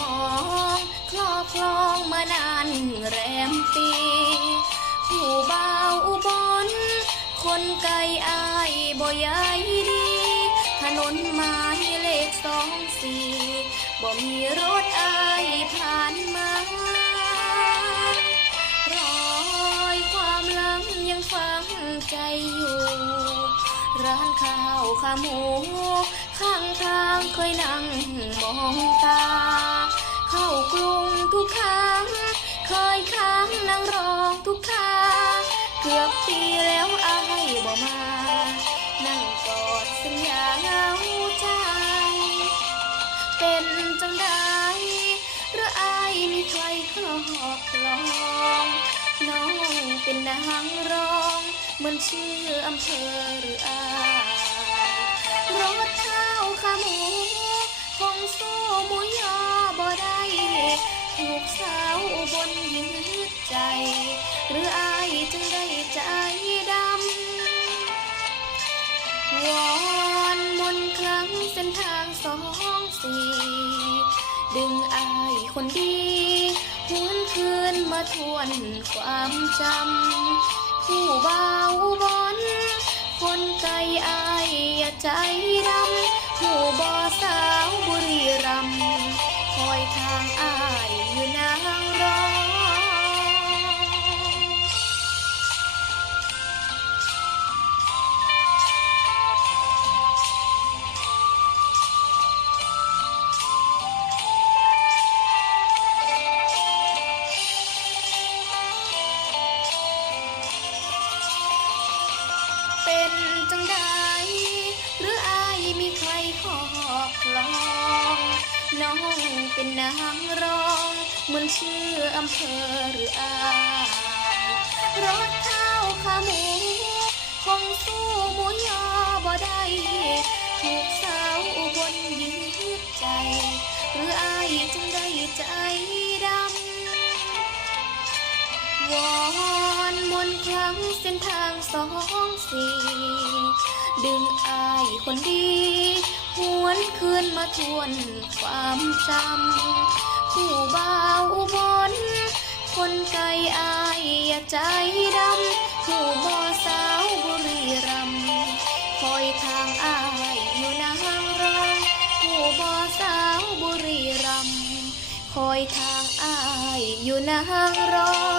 มองคลอคลองมานานแรมปี ผู้บ่าวอุบลคนไกลอายบ่ยายดี ถนนหมายเลขสองสี่บ่มีรถอายผ่านมารอยความลังยังฝังใจอยู่ ร้านข้าวขาหมู ข้างทางเคยนั่ง ร้องทุกคาเกือบปีแล้วอายบ่มา นั่งกอดสัญญาเหงาใจ เป็นจังไดหรืออายมีใครคลอกลองน้องเป็นนางรอง เหมือนชื่ออำเภอหรืออา อนมนครั้งเส้นทางสองสี่ดึงอายคนดีหวนคืนมาทวนความจำ ผู้เบาบอนคนไกลอายอย่าใจ เป็นนางรองเหมือนชื่ออำเภอหรืออายรถเท้าขาหมูคงสู้หมูยอบ่ได้ถูกสาวอุบลยึดใจ หรืออายจึงได้ใจดำวอนมนครั้งเส้นทางสองสี่ดึงอายคนดี หวนคืนมาทวนความจำผู้บ่าวบลคนไกลอายอย่าใจดำผู้บ่สาวบุรีรัมคอยทางอายอยู่นางรองผู้บ่สาวบุรีรัมคอยทางอายอยู่นางรอง